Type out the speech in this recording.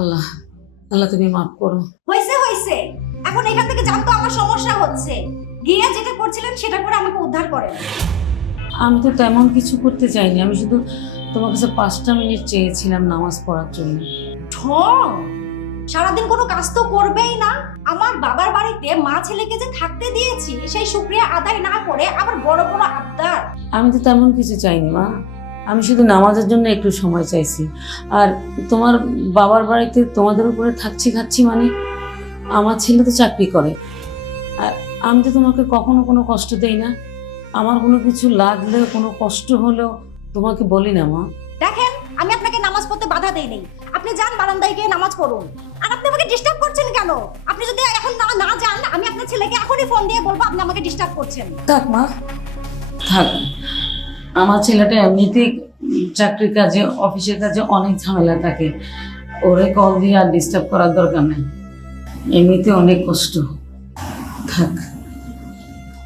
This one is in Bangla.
আল্লাহ, আল্লাহ তুমি মাফ করো। হয়েছে হয়েছে, এখন এখান থেকে জানতো আমার সমস্যা হচ্ছে, গিয়ে যেটা করছিলেন সেটা করে আমাকে উদ্ধার করেন। আমি তো তেমন কিছু করতে চাইনি, আমি শুধু তোমার কাছে 5টা মিনিট চেয়েছিলাম নামাজ পড়ার জন্য। ঢং, সারাদিন কোনো কাজ তো করবেই না। আমার বাবার বাড়িতে মা ছেলেকে যে থাকতে দিয়েছি সেই শুকরিয়া আদায় না করে আবার বড় বড় আবদার। আমি তো তেমন কিছু চাইনি মা, আমি শুধু নামাজের জন্য একটু সময় চাইছি। আর তোমার বাবার বাড়িতে তোমাদের উপরে থাকছি খাচ্ছি মানে, আমার ছেলে তো চাকরি করে, আর আমি তো তোমাকে কখনো কোনো কষ্ট দেই না। আমার কোনো কিছু লাগলে, কোনো কষ্ট হলেও তোমাকে বলি না মা। দেখেন, আমি আপনাকে নামাজ পড়তে বাধা দেইনি, আপনি যান বারান্দায় গিয়ে নামাজ পড়ুন। আর আপনি আমাকে ডিস্টার্ব করছেন কেন? আপনি যদি এখন না যান, আমি আপনার ছেলেকে এখনই ফোন দিয়ে বলবো আপনি আমাকে ডিস্টার্ব করছেন। থাক মা, থাক। আমার ছেলেটা এমনিতেই চাকরির কাজে, অফিসের কাজে অনেক ঝামেলা থাকে, ওরে কল দিয়ে আর ডিস্টার্ব করার দরকার নেই, এমনিতে অনেক কষ্ট। থাক।